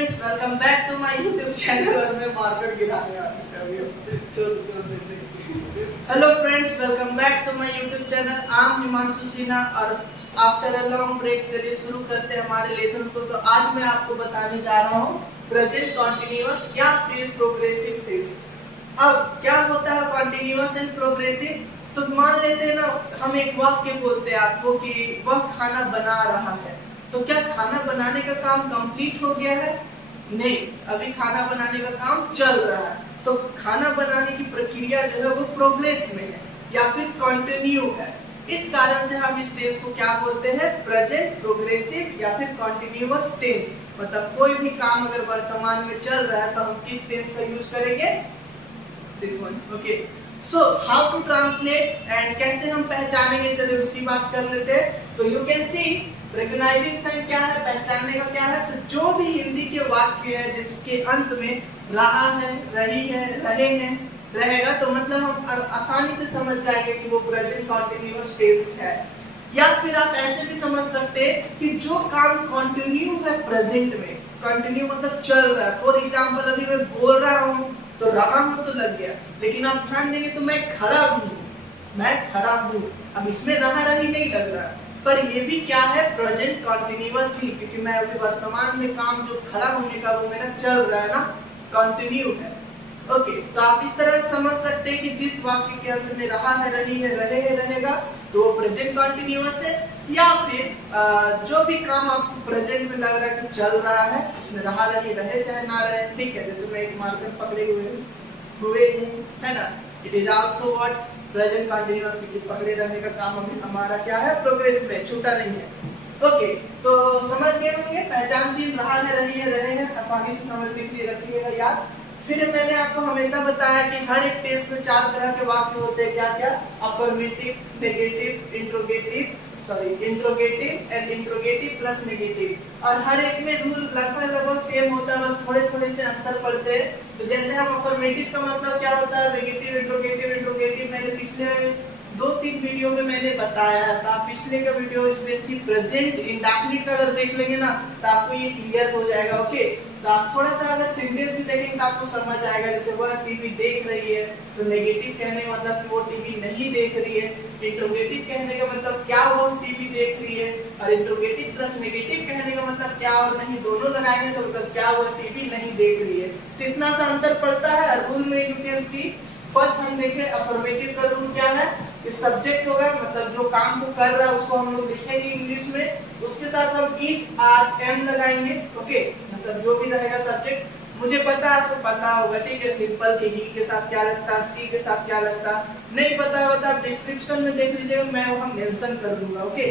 Friends, welcome back to my YouTube channel. और मैं marker गिराने वाला हूं। Hello friends, welcome back to my YouTube channel. I am Himanshu Sinha और आफ्टर अ लॉन्ग ब्रेक चलिए शुरू करते हैं हमारे लेसन्स को। तो आज मैं आपको बताने जा रहा हूँ प्रेजेंट कॉन्टिन्यूअस या फिर प्रोग्रेसिव टेंस। अब क्या होता है कॉन्टिन्यूअस एंड प्रोग्रेसिव? तो मान लेते हैं ना, हम एक वाक्य बोलते हैं आपको कि वह खाना बना रहा है। तो क्या खाना बनाने का काम कंप्लीट हो गया है? नहीं, अभी खाना बनाने का काम चल रहा है। तो खाना बनाने की प्रक्रिया जो है वो प्रोग्रेस में है या फिर कंटिन्यू है। इस कारण से हम इस टेंस को क्या बोलते हैं? प्रेजेंट प्रोग्रेसिव या फिर कंटिन्यूअस टेंस। मतलब कोई भी काम अगर वर्तमान में चल रहा है तो हम किस टेंस का यूज करेंगे? This one. Okay, so how to translate and कैसे हम पहचानेंगे, चलिए उसकी बात कर लेते हैं। तो you can see recognising sign क्या है, पहचानने का क्या है? तो जो भी हिंदी के वाक्य है जिसके अंत में रहा है, रही है, रहे हैं, रहेगा, तो मतलब हम आसानी से समझ जाएंगे कि वो प्रेजेंट कंटीन्यूअस टेंस है। या फिर आप ऐसे भी समझ सकते हैं कि जो काम कंटिन्यू है प्रेजेंट में, कंटिन्यू मतलब चल रहा है। फॉर एग्जांपल अभी मैं बोल रहा हूँ तो रहा हूँ तो लग गया, लेकिन आप ध्यान देंगे तो मैं खड़ा भी हूँ, मैं खड़ा हूँ। अब इसमें रहा रही नहीं लग रहा, पर ये भी क्या है? प्रेजेंट कंटीन्यूअस ही, क्योंकि मैं अभी वर्तमान में काम जो खड़ा होने का वो मेरा चल रहा है ना, कंटिन्यू है। ओके, तो आप इस तरह समझ सकते हैं कि जिस वाक्य के अंत में रहा है, रही है, रहे है, रहेगा, तो वो प्रेजेंट कंटीन्यूअस है। या फिर जो भी काम आपको प्रेजेंट में लग रहा है कि चल रहा है, उसमें रहा, रही, रहे चाहे ना रहे, ठीक है। जैसे मैं एक मार्कर पकड़े हुए हूँ, है ना, it is also what present continuous, क्योंकि पकड़े रहने का काम अभी हमारा क्या है? प्रोग्रेस में, छूटा नहीं है। ओके, तो समझ गए होंगे पहचान चिन्ह रहा है, रही है, रहे हैं, आसानी से समझने के लिए रखिएगा याद। फिर मैंने आपको हमेशा बताया कि हर एक टेंस में 4 तरह के वाक्य होते हैं। क्या क्या? Affirmative, negative, interrogative and interrogative plus negative. और हर एक में रूल लगभग सेम होता है, बस थोड़े थोड़े से अंतर पड़ते हैं। तो जैसे हम अफर्मेटिव का मतलब क्या होता है, नेगेटिव, इंट्रोगेटिव, मैंने पिछले 2-3 वीडियो में मैंने बताया है। तो आप पिछले का वीडियो स्पेशली प्रेजेंट इंडेफिनिट का अगर देख लेंगे ना तो आपको ये क्लियर हो जाएगा। ओके, तो आप थोड़ा सा अगर सेंटेंस भी देखेंगे तो आपको समझ आएगा। जैसे वह टीवी देख रही है, तो नेगेटिव कहने का मतलब कि वो टीवी नहीं देख रही है। इंट्रोगेटिव कहने का मतलब क्या वो टीवी देख रही है, और इंट्रोगेटिव प्लस नेगेटिव कहने का मतलब क्या और नहीं दोनों लगाएंगे तो मतलब क्या वो टीवी नहीं देख रही है। तो इतना सा अंतर पड़ता है। रूल में यू कैन सी, फर्स्ट हम देखें अफर्मेटिव का रूल क्या है। ये सब्जेक्ट होगा, मतलब जो काम को कर रहा है उसको हम लोग लिखेंगे इंग्लिश में, उसके साथ हम इज, आर, एम लगाएंगे। ओके, मतलब जो भी रहेगा सब्जेक्ट, मुझे पता है आपको पता होगा, ठीक है। सिंपल के ही के साथ क्या लगता है, सी के साथ क्या लगता है, नहीं पता होगा तो आप डिस्क्रिप्शन में देख लीजिएगा, मैं वहां मेंशन कर दूंगा। ओके,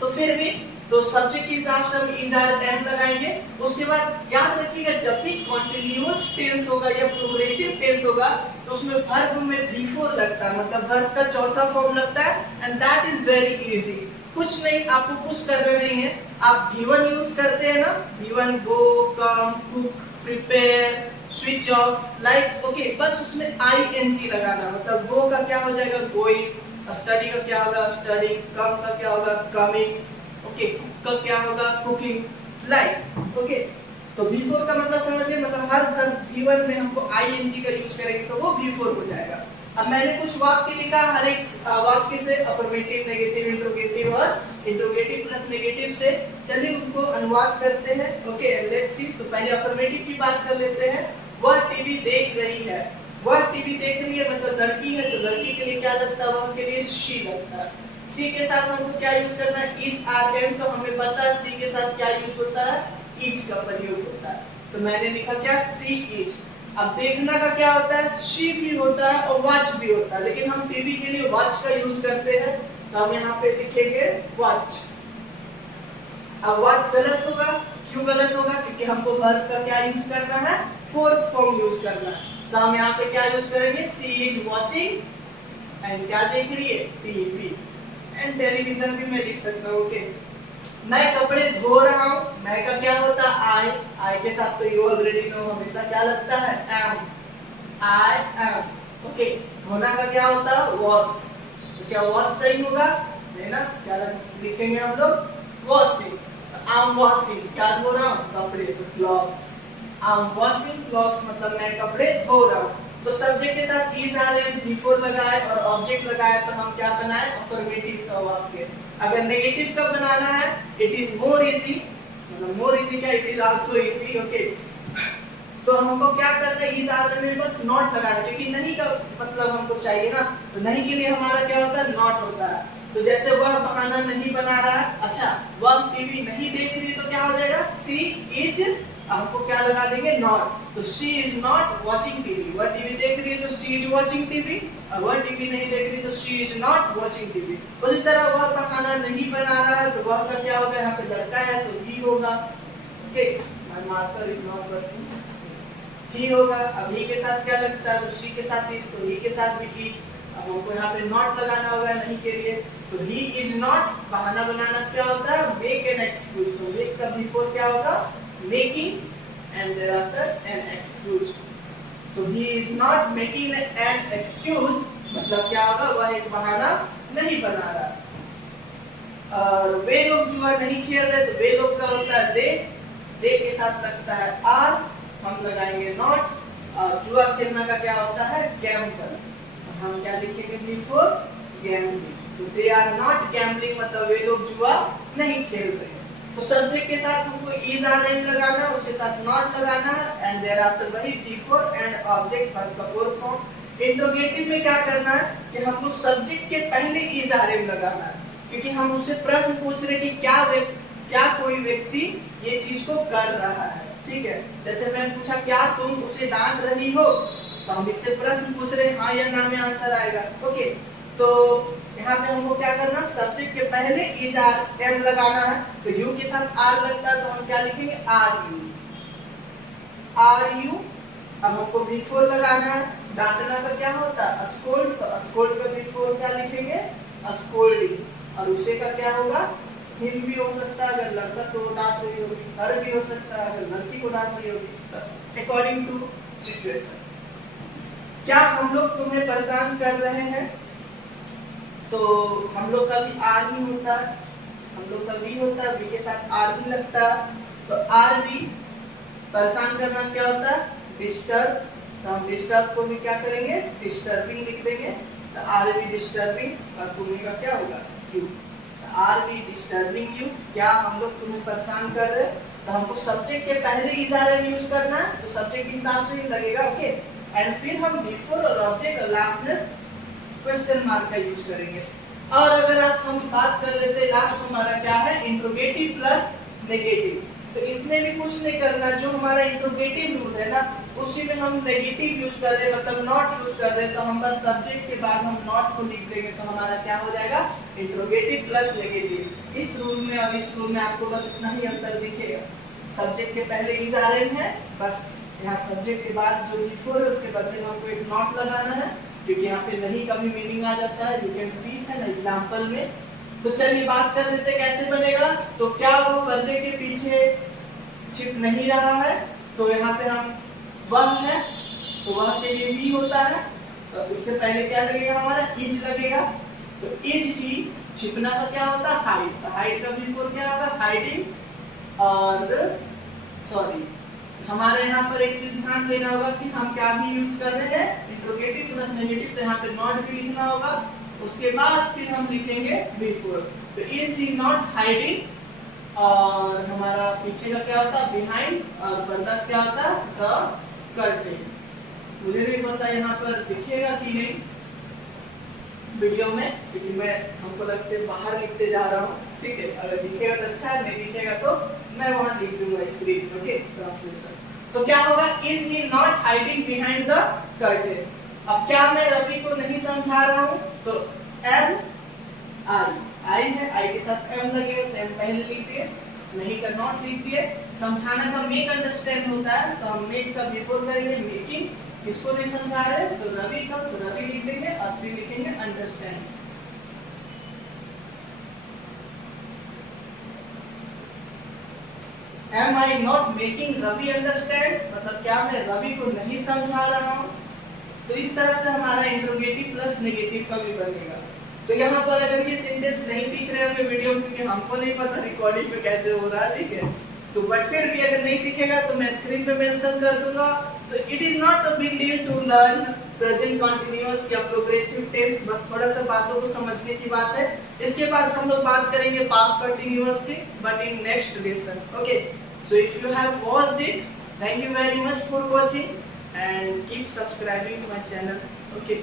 तो फिर भी तो सब्जेक्ट के हिसाब से हम इज, आर, एम लगाएंगे। उसके बाद याद रखिएगा, जब भी कंटीन्यूअस टेंस होगा या प्रोग्रेसिव टेंस होगा तो उसमें वर्ब में बिफोर लगता है, मतलब वर्ब का चौथा फॉर्म लगता है। And that is very easy. कुछ नहीं, आपको कुछ करना नहीं है। आप V1 यूज करते हैं ना, V1 go, come, cook, prepare, switch off, like. Okay, बस उसमें ing लगाना, मतलब गो का क्या हो जाएगा? गोइंग, स्टडी का क्या होगा? स्टडी, कम का क्या होगा? कमिंग, ओके, कुक का क्या होगा? Cooking, like. ओके, तो बिफोर का मतलब समझिए, मतलब हर V1 में हमको ing का यूज करेंगे तो वो बिफोर हो जाएगा। अब मैंने कुछ वाक्य लिखा, हर एक वाक्य से अफर्मेटिव, नेगेटिव, इंट्रोगेटिव और इंट्रोगेटिव प्लस नेगेटिव से, चलिए उनको अनुवाद करते हैं। Okay, let's see. तो पहले अफर्मेटिव की बात कर लेते हैं। वह टीवी देख रही है, वह टीवी देख रही है मतलब लड़की है, तो लड़की के लिए क्या लगता है? वह के लिए शी लगता है। सी के साथ हमको क्या यूज करना है? Is, are, am. तो हमें पता है सी के साथ क्या यूज होता है? इज का प्रयोग होता है। तो मैंने लिखा क्या? सी इज। अब देखना का क्या होता है? शी भी होता है और वॉच भी होता है, लेकिन हम टीवी के लिए वॉच का यूज करते हैं, तो हम यहाँ पे लिखेंगे वॉच। अब वॉच गलत होगा, क्यों गलत होगा? क्योंकि हमको वर्ब का क्या यूज करना है? फोर्थ फॉर्म यूज करना है। तो हम यहाँ पे क्या यूज करेंगे? सी इज वॉचिंग, एंड क्या देख रही है? टीवी। एंड टेलीविजन भी मैं लिख सकता हूँ। ओके, मैं कपड़े धो रहा हूँ, मैं का क्या होता है? आई के साथ तो यू ऑलरेडी नो हमेशा क्या लगता है? M, I am. ओके, धोना का क्या होता है? वॉश। तो क्या वॉश सही होगा? नहीं ना, क्या लिखेंगे हम लोग? वॉशिंग। आई एम वॉशिंग, क्या धो रहा हूँ? कपड़े, तो clothes. I am washing clothes मतलब मैं कपड़े धो रहा हूँ। तो सब्जेक्ट के साथ इज आ रहे हैं, बिफोर लगाए और ऑब्जेक्ट लगाए, तो हम क्या बनाए? अफर्मेटिव का वाक्य। अगर नेगेटिव का बनाना है, इट इज मोर इजी, मतलब मोर इजी क्या, it is also easy, okay. तो हमको क्या करना है? इज आ रहे में बस नॉट लगाना, क्योंकि नहीं का मतलब हमको चाहिए ना, तो नहीं के लिए हमारा क्या होता है? नॉट होता है। तो जैसे वह बहाना नहीं बना रहा है, अच्छा वह टीवी नहीं देख रही, तो क्या हो जाएगा? सी इज, हमको क्या लगा देंगे? नॉट। तो she is not watching TV, वह टीवी देख रही है तो शी इज वॉचिंग टीवी, और वह टीवी नहीं देख रही तो she is not watching TV. उसी तरह वह बहाना नहीं बना रहा है, तो वह का क्या होगा? यहाँ पे लड़का है तो ही होगा, ओके। मैं मार्कर इग्नोर करती हूँ, ही होगा। अब ही के साथ क्या लगता है? तो शी के साथ इज, तो ही के साथ भी इज। अब हमको यहाँ पे नॉट लगाना होगा नहीं के लिए, तो ही इज नॉट। बहाना बनाना क्या होता है? Make an excuse. तो मेक का बिफोर क्या होगा? Making and thereafter an excuse. तो he is not making an excuse मतलब क्या होगा? वह एक बहाना नहीं बना रहा। और वे लोग जुआ नहीं खेल रहे, तो वे लोग का होता है दे के साथ लगता है आर, हम लगाएंगे नॉट। जुआ खेलना का क्या होता है? गैम्बल, हम क्या लिखेंगे? Before gambling. तो दे आर नॉट गैम्बलिंग मतलब वे लोग जुआ नहीं खेल रहे। तो सब्जेक्ट के साथ हमको इज आर एम लगाना, उसके साथ नॉट लगाना, एंड देयर आफ्टर वही बिफोर एंड ऑब्जेक्ट वर्ब का फोर्थ फॉर्म। इंट्रोगेटिव में क्या करना है कि हमको सब्जेक्ट के पहले इज आर एम लगाना है, क्योंकि हम उससे प्रश्न पूछ रहे कि क्या कोई व्यक्ति ये चीज को कर रहा है, ठीक है। जैसे मैं पूछा क्या तुम उसे डांट रही हो, तो हम इससे प्रश्न पूछ रहे हैं, हाँ या ना में आंसर आएगा, ओके। तो यहाँ पे हमको क्या करना? सब्जेक्ट के पहले इज आर एम लगाना है, तो यू के साथ आर लगता है, तो हम क्या लिखेंगे? Are you. अब हमको बिफोर लगाना है, डांटना का क्या होता है? स्कोल्ड, तो स्कोल्ड का बिफोर क्या लिखेंगे? स्कोल्डिंग। और उसे का क्या होगा? हिम भी हो सकता है, अगर लड़का तो डांट रही होगी, हर भी हो सकता है अगर लड़की को डांट रही होगी, अकॉर्डिंग टू सिचुएशन। क्या हम लोग तुम्हें परेशान कर रहे हैं? तो हम लोग का भी आर ही होता है, हम लोग का भी होता है, बी के साथ आर ही लगता है, तो आर भी। परेशान करना क्या होता है? डिस्टर्ब, तो हम डिस्टर्ब को भी क्या करेंगे? डिस्टर्बिंग लिख देंगे, तो आर भी डिस्टर्बिंग, और तुम्हें का क्या होगा? You. Are be disturbing you, क्या हम लोग तुम्हें परेशान कर रहे हैं? तो हमको सब्जेक्ट के पहले इज आर एम यूज करना है, तो सब्जेक्ट के हिसाब से ही लगेगा, ओके। एंड फिर हम बिफोर और ऑब्जेक्ट और लास्ट में क्वेश्चन मार्क का यूज करेंगे। और अगर आप हम बात कर लेते लास्ट हमारा क्या है? Interrogative plus negative. तो इसमें भी कुछ नहीं करना, जो हमारा इंट्रोगेटिव रूल है ना, उसी में हम नेगेटिव यूज कर रहे हैं, मतलब नॉट यूज कर रहे हैं, तो हम बस सब्जेक्ट के बाद हम नॉट को लिख देंगे, तो हमारा क्या हो जाएगा? Interrogative plus negative. इस रूल में और इस रूल में आपको बस इतना ही अंतर दिखेगा। सब्जेक्ट के पहले इज आ रहे हैं, बस यहाँ सब्जेक्ट के बाद जो बिफोर है उसके बदले में हमको एक नॉट लगाना है, क्योंकि यहाँ पे नहीं का भी मीनिंग आ जाता है, यू कैन सी है ना एग्जाम्पल में। तो चलिए बात कर लेते कैसे बनेगा। तो क्या वो पर्दे के पीछे छिप नहीं रहा है, तो यहाँ पे हम वह है, तो वह के लिए ही होता है, तो इससे पहले क्या लगेगा? हमारा इज लगेगा, तो इज की छिपना का क्या होता है? हाइड, तो हाइड का बिफोर क्या होगा? हाइडिंग। और सॉरी, हमारे यहाँ पर एक चीज ध्यान देना होगा कि हम क्या भी यूज कर रहे हैं? इंट्रोगेटिव प्लस नेगेटिव, तो यहाँ पे नॉट भी लिखना होगा, उसके बाद फिर हम लिखेंगे बिफोर। तो इज ही नॉट हाइडिंग, और हमारा पीछे का क्या होता है? बिहाइंड, और पर्दा क्या होता है? The curtain. मुझे नहीं पता यहाँ पर दिखेगा कि नहीं वीडियो में, क्योंकि मैं हमको लगता है बाहर लिखते जा रहा हूँ, ठीक है। अगर दिखेगा तो अच्छा है, नहीं दिखेगा तो मैं वहां लिख दूंगा स्क्रीन, ओके, ट्रांसलेशन। तो क्या होगा? Is he not hiding behind the curtain. अब क्या मैं रवि को नहीं समझा रहा हूँ? तो एम आई है, आई के साथ एम लगेगा, एम पहले लिख दिए, नहीं का नॉट लिख दिए। समझाना का मेक अंडरस्टैंड होता है, तो हम मेक का बिफोर करेंगे मेकिंग। किसको नहीं समझा रहे? तो रवि का, तो रवि लिख देंगे और फिर लिखेंगे understand. Am I not making Ravi understand, मतलब क्या मैं रवि को नहीं समझा रहा हूँ? तो इस तरह से हमारा इंट्रोगेटिव प्लस नेगेटिव का भी बनेगा। तो यहाँ पर अगर ये सेंटेंस नहीं दिख रहे होंगे वीडियो में, क्योंकि हमको नहीं पता रिकॉर्डिंग पे कैसे हो रहा है, ठीक है, तो बट फिर भी अगर नहीं दिखेगा तो मैं स्क्रीन पे मेंशन कर दूंगा। तो it is not a big deal to learn present continuous या प्रोग्रेसिव टेंस, बस थोड़ा सा बातों को समझने की बात है। इसके बाद हम लोग बात करेंगे पास्ट कंटीन्यूअस की, but in next lesson. Okay, so if you have watched it, thank you very much for watching and keep subscribing to my channel. Okay.